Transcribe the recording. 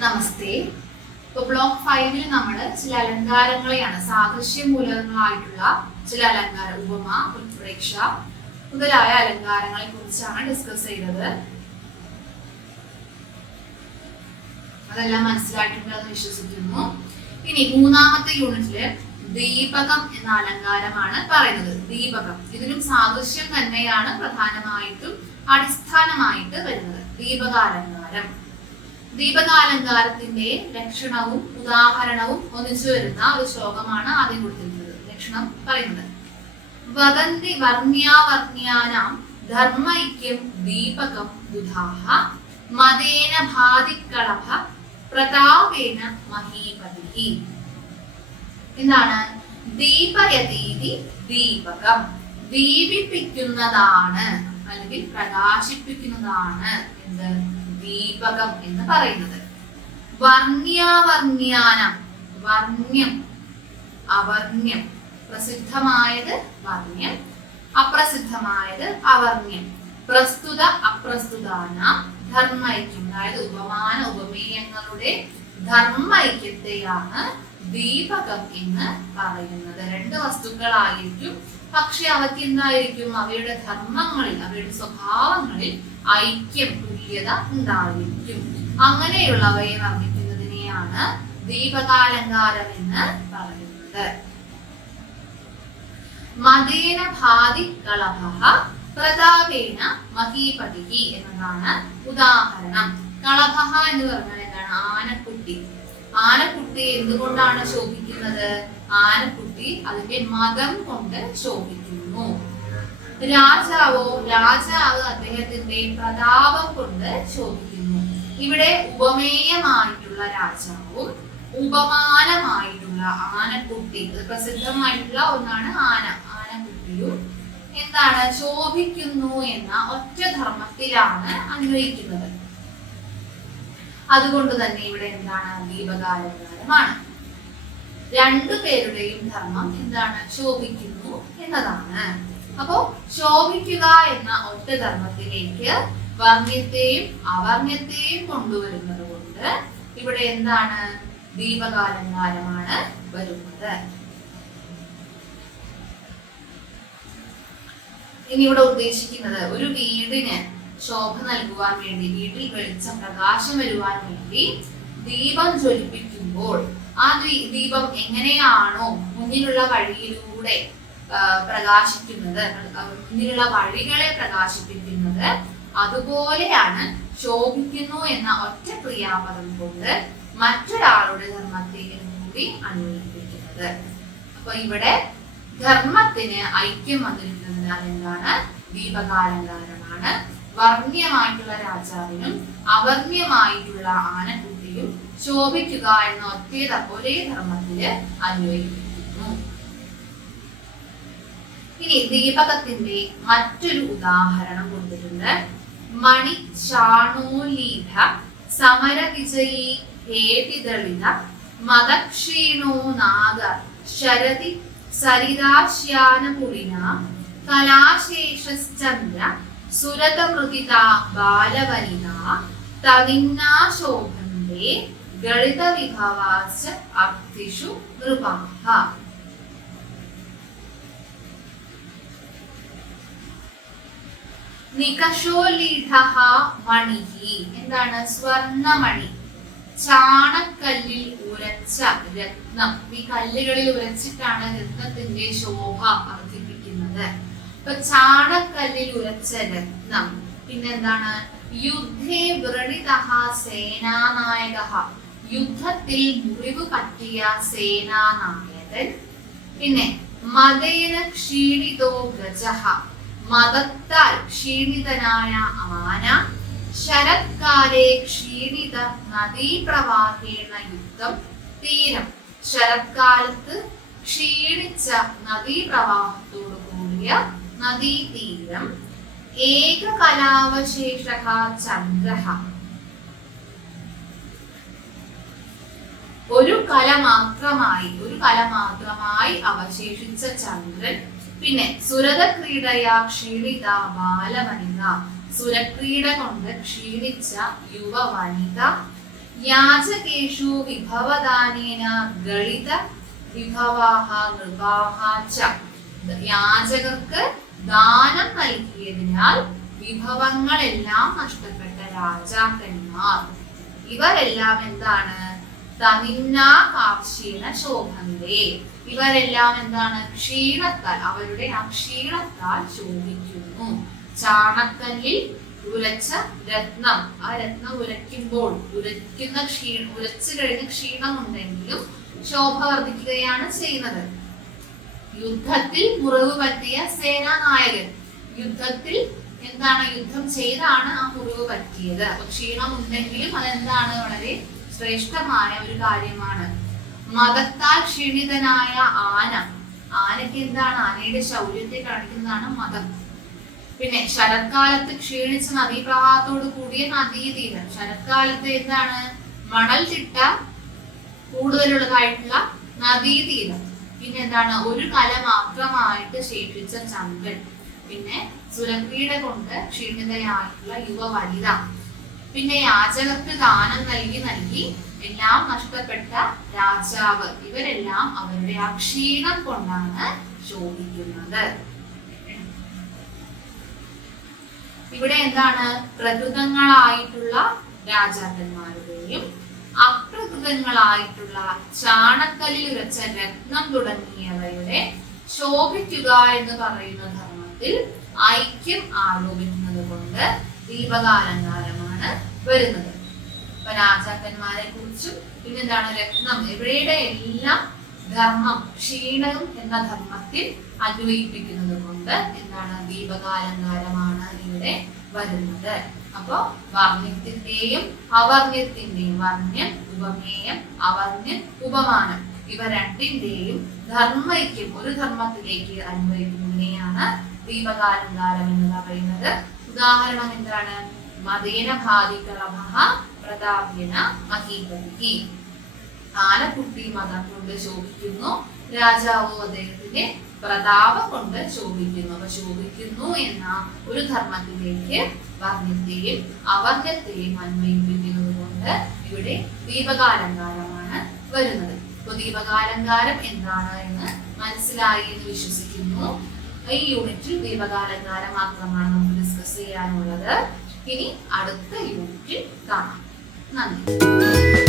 നമസ്തേ. ഇപ്പൊ ബ്ലോക്ക് 5 നമ്മൾ ചില അലങ്കാരങ്ങളെയാണ്, സാദൃശ്യമൂലകങ്ങളായിട്ടുള്ള ചില അലങ്കാര, ഉപമ, ഉത്പ്രേക്ഷ മുതലായ അലങ്കാരങ്ങളെ കുറിച്ചാണ് ഡിസ്കസ് ചെയ്തത്. അതെല്ലാം മനസ്സിലായിട്ടുണ്ടെന്ന് വിശ്വസിക്കുന്നു. ഇനി മൂന്നാമത്തെ യൂണിറ്റില് ദീപകം എന്ന അലങ്കാരമാണ് പറയുന്നത്. ദീപകം, ഇതിനും സാദൃശ്യം തന്നെയാണ് പ്രധാനമായിട്ടും അടിസ്ഥാനമായിട്ട് വരുന്നത്. ദീപകാലങ്കാരം. ദീപകാലങ്കാരത്തിന്റെ ലക്ഷണവും ഉദാഹരണവും ഒന്നിച്ചു വരുന്ന ഒരു ശ്ലോകമാണ് ആദ്യം കൊടുത്തിരിക്കുന്നത്. ലക്ഷണം പറയുന്നത്: വദന്തി വർണ്യാവർണ്യാനാം ധർമ്മൈക്യം ദീപകം ബുധാഹ മദേന ഭാതിക്കളഭ പ്രതാപേന മഹീപതി. എന്താണ്? ദീപയതീതി ദീപകം, ദീപിപ്പിക്കുന്നതാണ് അല്ലെങ്കിൽ പ്രകാശിപ്പിക്കുന്നതാണ് എന്ത്? ദീപകം എന്ന് പറയുന്നത്. വർണ്യാവർണ്യാനം, വർണ്യം അവർണ്യം, പ്രസിദ്ധമായത് വർണ്യം, അപ്രസിദ്ധമായത് അവർണ്യം. പ്രസ്തുത അപ്രസ്തുതാനാം ധർമ്മൈക്യം, അതായത് ഉപമാന ഉപമേയങ്ങളുടെ ധർമ്മൈക്യത്തെയാണ് ദീപകം എന്ന് പറയുന്നത്. രണ്ട് വസ്തുക്കളായിരിക്കും, പക്ഷെ അവയ്ക്ക് എന്തായിരിക്കും? അവയുടെ ധർമ്മങ്ങളിൽ, അവയുടെ സ്വഭാവങ്ങളിൽ ഐക്യം, തുല്യത ഉണ്ടായിരിക്കും. അങ്ങനെയുള്ളവയെ വർണ്ണിക്കുന്നതിനെയാണ് ദീപകാലങ്കാരം എന്ന് പറയുന്നത്. മദേന ഭാതി കളഭഃ പ്രതാപേന മഹീപതി എന്നതാണ് ഉദാഹരണം. കളഭഃ എന്ന് പറഞ്ഞാൽ എന്താണ്? ആനക്കുട്ടി. ആനക്കുട്ടി എന്തുകൊണ്ടാണ് ശോഭിക്കുന്നത്? ആനക്കുട്ടി അതിന്റെ മദം കൊണ്ട് ശോഭിക്കുന്നു. രാജാവ് അദ്ദേഹത്തിന്റെ പ്രതാപം കൊണ്ട് ശോഭിക്കുന്നു. ഇവിടെ ഉപമേയമായിട്ടുള്ള രാജാവും ഉപമാനമായിട്ടുള്ള ആനക്കുട്ടി, പ്രസിദ്ധമായിട്ടുള്ള ഒന്നാണ് ആനക്കുട്ടിയും എന്താണ്? ശോഭിക്കുന്നു എന്ന ഒറ്റ ധർമ്മത്തിലാണ് അന്വയിക്കുന്നത്. അതുകൊണ്ട് തന്നെ ഇവിടെ എന്താണ്? ദീപകാലങ്കാരമാണ്. രണ്ടുപേരുടെയും ധർമ്മം എന്താണ്? ശോഭിക്കുന്നു എന്നതാണ്. അപ്പോ ശോഭിക്കുക എന്ന ഒറ്റ ധർമ്മത്തിലേക്ക് വർണ്യത്തെയും അവർണ്യത്തെയും കൊണ്ടുവരുന്നത് കൊണ്ട് ഇവിടെ എന്താണ്? ദീപകാലങ്കാരമാണ് വരുന്നത്. ഇനി ഇവിടെ ഉദ്ദേശിക്കുന്നത് ഒരു വീടിന് ശോഭ നൽകുവാൻ വേണ്ടി, വീട്ടിൽ വെളിച്ചം, പ്രകാശം വരുവാൻ വേണ്ടി ദീപം ജ്വലിപ്പിക്കുമ്പോൾ ആ ദീപം എങ്ങനെയാണോ മുന്നിലുള്ള വഴിയിലൂടെ പ്രകാശിക്കുന്നത്, മുന്നിലുള്ള വഴികളെ പ്രകാശിപ്പിക്കുന്നത്, അതുപോലെയാണ് ശോഭിക്കുന്നു എന്ന ഒറ്റ ക്രിയാപദം കൊണ്ട് മറ്റൊരാളുടെ ധർമ്മത്തെയും കൂടി അന്വയിപ്പിക്കുന്നത്. അപ്പൊ ഇവിടെ ധർമ്മത്തിന് ഐക്യം വന്നിരിക്കുന്നത് അതെന്താണ്? ദീപകാലങ്കാരമാണ്. വർണ്യമായിട്ടുള്ള രാജാവിനും അവർണ്യമായിട്ടുള്ള ആനക്കുട്ടിയും ശോഭിക്കുക എന്ന ഒരേ ധർമ്മത്തില് അന്വയിപ്പിക്കുന്നു. ഇനി ദീപകത്തിന്റെ മറ്റൊരു ഉദാഹരണം കൊടുത്തിട്ടുണ്ട്. മണി ശാണോലീഢ സമര വിജയീ ഹേതിദളിത മദക്ഷീണോ നാഗ ശരതി സരിതാശ്യാനപുരിന കലാശേഷശ്ചന്ദ്ര സുരതമൃതിത ബാലവനിത തനിന്നാ ശോഭന്തേ ഗളിത വിഭവാശ്ച അർത്ഥിഷു നൃപാഃ. നികഷോലീഢഃ മണിഃ എന്താണ്? സ്വർണമണി. ചാണക്കല്ലിൽ ഉരച്ച രത്നം. ഈ കല്ലുകളിൽ ഉരച്ചിട്ടാണ് രത്നത്തിന്റെ ശോഭ വർദ്ധിപ്പിക്കുന്നത്. അപ്പൊ ചാണക്കല്ലിൽ ഉരച്ച രത്നം. പിന്നെന്താണ്? യുദ്ധേ വ്രണിതഃ സേനാനായകഃ യുദ്ധത്തിൽ മുറിവ് പറ്റിയ സേനാനായകൻ. വേടൻ. പിന്നെ മതേന ക്ഷീണിതോ ഗജഃ, മതത്താൽ ക്ഷീണിതനായ ആന. ശരത്കാലേ ക്ഷീണിത നദീപ്രവാഹേണ യുക്തം തീരം, ശരത്കാലത്ത് ക്ഷീണിച്ച നദീപ്രവാഹത്തോടു കൂടിയ നദീതീരം. ഏകകലാവശേഷഃ ചന്ദ്രഃ, ഒരു കല മാത്രമായി അവശേഷിച്ച ചന്ദ്രൻ. പിന്നെ സുരത ക്രീഡയാ ക്ഷീണിത ബാലവനിത, സുരക്രീഡ കൊണ്ട് ക്ഷീണിച്ച യുവവനിത. യാചകേഷു വിഭവദാനേന ഗളിത വിഭവാഹ നൃപാഹ ച, യാചകർക്ക് ദാനം നൽകിയതിനാൽ വിഭവങ്ങളെല്ലാം നഷ്ടപ്പെട്ട രാജാക്കന്മാർ. ഇവരെല്ലാം എന്താണ്? തനിന്നാകാക്ഷീണ ശോഭന്തേ, ഇവരെല്ലാം എന്താണ്? ക്ഷീണത്താൽ, അവരുടെ ആ ക്ഷീണത്താൽ ശോഭിക്കുന്നു. ചാണക്കല്ലിൽ ഉരച്ച രത്നം, ആ രത്നം ഉരയ്ക്കുമ്പോൾ ഉരച്ചു കഴിഞ്ഞ് ക്ഷീണമുണ്ടെങ്കിലും ശോഭ വർദ്ധിക്കുകയാണ് ചെയ്യുന്നത്. യുദ്ധത്തിൽ മുറിവ് പറ്റിയ സേനാനായകൻ, യുദ്ധത്തിൽ എന്താണ്? യുദ്ധം ചെയ്താണ് ആ മുറിവ് പറ്റിയത്. അപ്പൊ ക്ഷീണം ഉണ്ടെങ്കിലും അതെന്താണ്? വളരെ ശ്രേഷ്ഠമായ ഒരു കാര്യമാണ്. മതത്താൽ ക്ഷീണിതനായ ആന, ആനയ്ക്ക് എന്താണ്? ആനയുടെ ശൗര്യത്തെ കാണിക്കുന്നതാണ് മതം. പിന്നെ ശരത്കാലത്ത് ക്ഷീണിച്ച നദീപ്രവാഹത്തോട് കൂടിയ നദീതീരം, ശരത്കാലത്ത് എന്താണ്? മണൽ ചിട്ട കൂടുതലുള്ളതായിട്ടുള്ള നദീതീരം. പിന്നെ എന്താണ്? ഒരു കല മാത്രമായിട്ട് ശേഷിച്ച ചന്ദ്രൻ. പിന്നെ സുരക്രീഡ കൊണ്ട് ക്ഷീണിതയായിട്ടുള്ള യുവവനിത. പിന്നെ യാചകർക്ക് ദാനം നൽകി എല്ലാം നഷ്ടപ്പെട്ട രാജാവ്. ഇവരെല്ലാം അവരുടെ ആ ക്ഷീണം കൊണ്ടാണ് ശോഭിക്കുന്നത്. ഇവിടെ എന്താണ്? പ്രകൃതങ്ങളായിട്ടുള്ള രാജാക്കന്മാരുടെയും അപ്രകൃതങ്ങളായിട്ടുള്ള ചാണക്കല്ലിൽ ഉരച്ച രത്നം തുടങ്ങിയവയുടെ ശോഭിക്കുക എന്ന് പറയുന്ന ധർമ്മത്തിൽ ഐക്യം ആരോപിക്കുന്നത് കൊണ്ട് ദീപകാലങ്കാരമാണ് വരുന്നത്. അപ്പൊ രാജാക്കന്മാരെ കുറിച്ചും പിന്നെന്താണ്? രത്നം, ഇവയുടെ എല്ലാം ധർമ്മം ക്ഷീണം എന്ന ധർമ്മത്തിൽ അന്വയിപ്പിക്കുന്നത് കൊണ്ട് എന്താണ്? ദീപകാലങ്കാരമാണ് ഇവിടെ വരുന്നത്. അപ്പോ വർണ്ണ്യത്തിന്റെയും അവർണ്ണ്യത്തിന്റെയും, വർണ്ണ്യം ഉപമേയം, അവർണ്യം ഉപമാനം, ഇവ രണ്ടിന്റെയും ധർമ്മൈക്യം ഒരു ധർമ്മത്തിലേക്ക് അന്വയിക്കുന്നതിനെയാണ് ദീപകാലങ്കാരം എന്ന് പറയുന്നത്. ഉദാഹരണം എന്താണ്? മതേന ഭാതികളഭഃ പ്രതാപ്യേന മഹീപതിഃ, ആനക്കുട്ടി മതം കൊണ്ട് ശോഭിക്കുന്നു, രാജാവോ അദ്ദേഹത്തിന്റെ പ്രതാപം കൊണ്ട് ശോഭിക്കുന്നു. അപ്പൊ ശോഭിക്കുന്നു എന്ന ഒരു ധർമ്മത്തിലേക്ക് വർണ്ണ്യത്തെയും അവർണ്യത്തെയും അന്വയിപ്പിക്കുന്നത് കൊണ്ട് ഇവിടെ ദീപകാലങ്കാരമാണ് വരുന്നത്. അപ്പൊ ദീപകാലങ്കാരം എന്താണ് എന്ന് മനസ്സിലായി എന്ന് വിശ്വസിക്കുന്നു. ഈ യൂണിറ്റിൽ ദീപകാലങ്കാരം മാത്രമാണ് നമുക്ക് ഡിസ്കസ് ചെയ്യാനുള്ളത്. ഇനി അടുത്ത യൂണിറ്റിൽ കാണാം. നന്ദി.